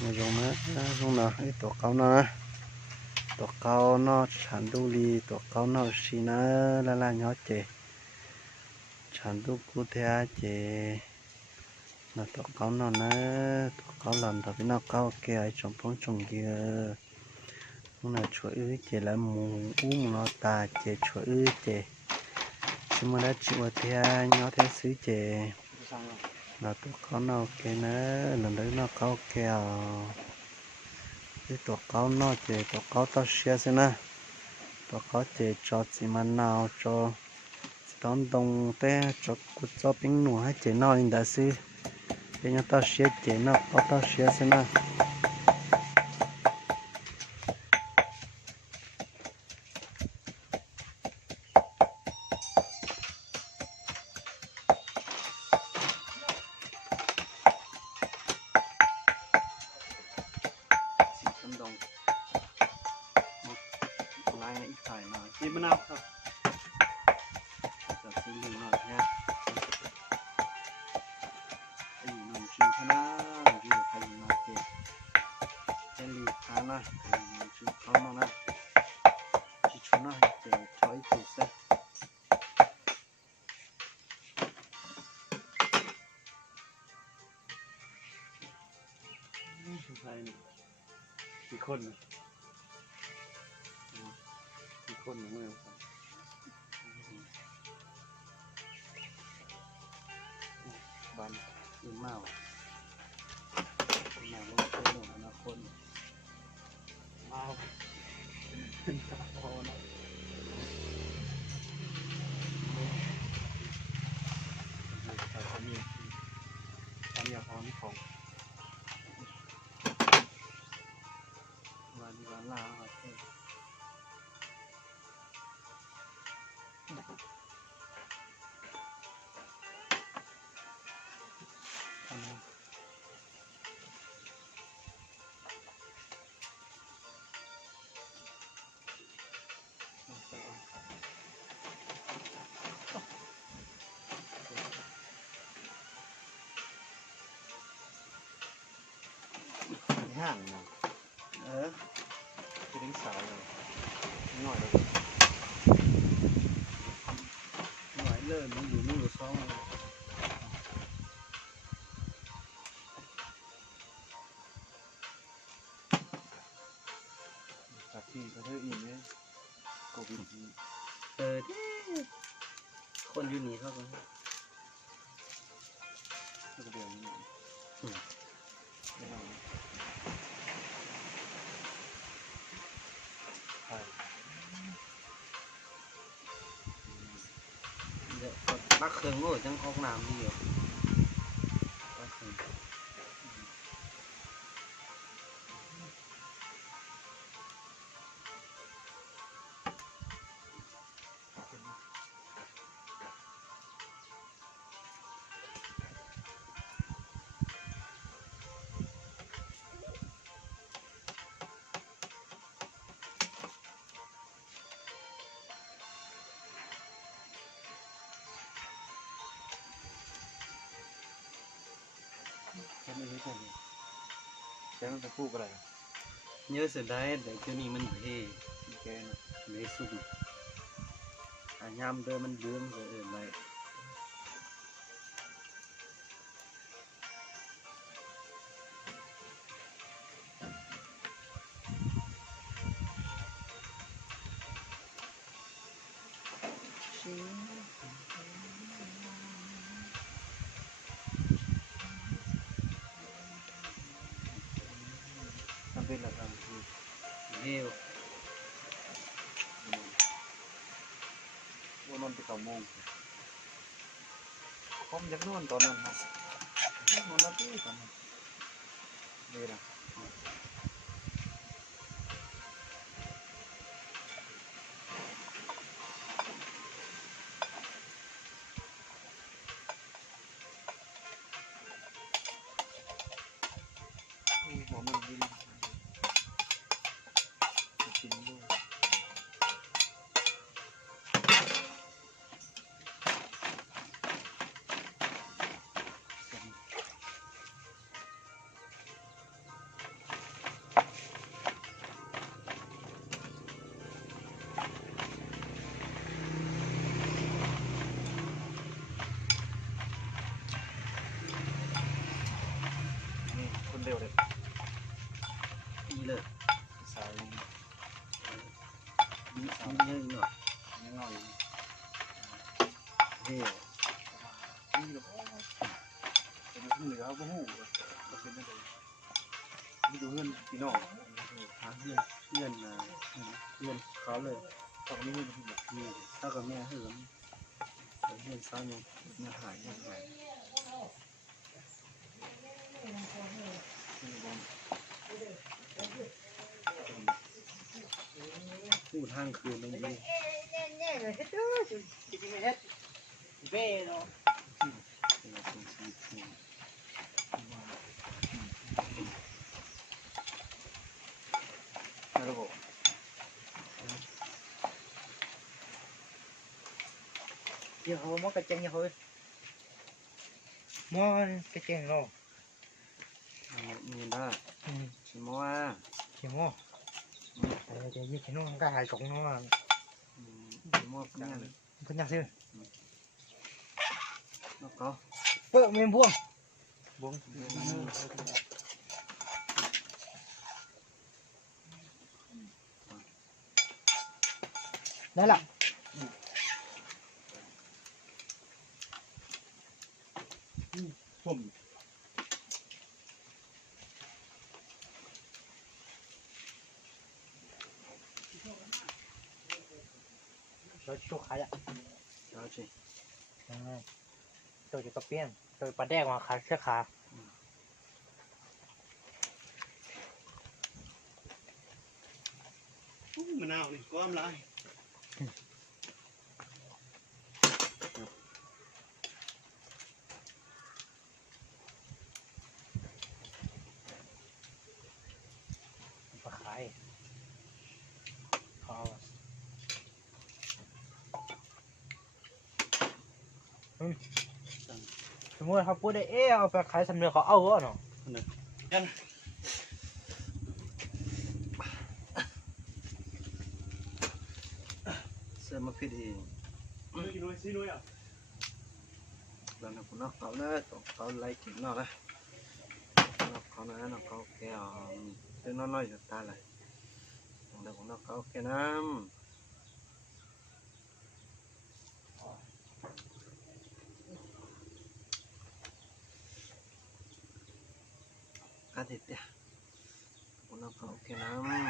người dùng nó dùng nào cái tổ cáo nó tổ cáo nó sản đu li tổ cáo nó xí nó là nhỏ chè sản đu cụ thể chè nó tổ cáo nó tổ cáo lần đầu nó cáo kia ai trồng phong trồng kia nó chuối ư chè là mù nó ta chè chuối ư chè nhưng mà đã chịu theo nhỏ theo xứ chè là tổ cáo nó kia nó lần đấy nó cáo kia cái tổ cáo nó chè tổ cáo tao xia xem na tổ cáo chè cho chị mà nào cho đón đông té cho cút cho冰nụ hay chè nó nên đã xí bây giờ tao xia chè nó có tao xia xem na đông một lại này ít phải mà chị bên nào không giờ xin đừng nói nha cái gì mình xin thế nào gì được hay gì mà kì cái lì khá na mình xin khó nó na chỉ cho nó để cho ít thử xem hay nàyกี่คนนะกี่คนนะเมื่อครับบ้านอื่นมากมาลงเชื่อหนูนะคนมาเป็นตาพอนะแต่ตอนนี้ยาพรของวันลาครับห่างนะจะดิ้งสาวเลยหน่อยเลยหน่อยเลยมันอยู่นู่นซ้อมตัดที่กระเทยอีกเนี่ยโควิดคนอยู่นี่เขาก็เดี๋ยวนี้bắt khương ngồi trong ốc làm đi rồi bắt khương cái nóจะพูดอะไรเยอะสุดได้แต่เจ้านี่มันเท่แกนะเลยสุดยามเดินมันเบื้องเลยไปเป็นอะไรเหี้ยวว่านอนไป9 โมงผมอยากนอนตอนนั้นครับนอนนาทีตอนนั้นนี่นะหัวมันดินกินด้วย คนเร็วเลยนี่เลยสาวนี่สาวนี่หน่อยนี่หน่อยนี่นี่หรอเป็นที่เหลือก็หูก็เป็นนั่นเลยนี่ดูเงินพี่น้องหาเงินเงินเขาเลยตอนนี้เงินที่แบบนี้ถ้ากับแม่เหิมเงินซ้ำยังหายพูดห้างคืนตรงนี้ระบบเดี๋ยวเขามอกระเจงเฮ้ยมอระเจงเนาะมีได้ชิมว่าชิมอเดี๋ยวยี่ชิโน่ก็หายสงเนาะชิมว่าเป็นยังเป็นยังซื้อแล้วก็เปิดเมียนบ่วงได้ละผมเราชุกขายอ่ะเอาสิตัวจะตะเปียนตัวปลาแดกมาขาเชือกขามะนาวนี่ก้อนลายปลาขายเขาสมมติเขาพูดได้เอาไปขายสำเนียงเขาเอาเนาะกันเสื้อมาพิดเองnuôi à lần nào cũng nó cậu nó cậu lấy chuyện nó đấy nó cậu kêu chứ nó nói được ta lại lần nào cũng nó cậu kêu nam cá thịt đi cũng nó cậu kêu nam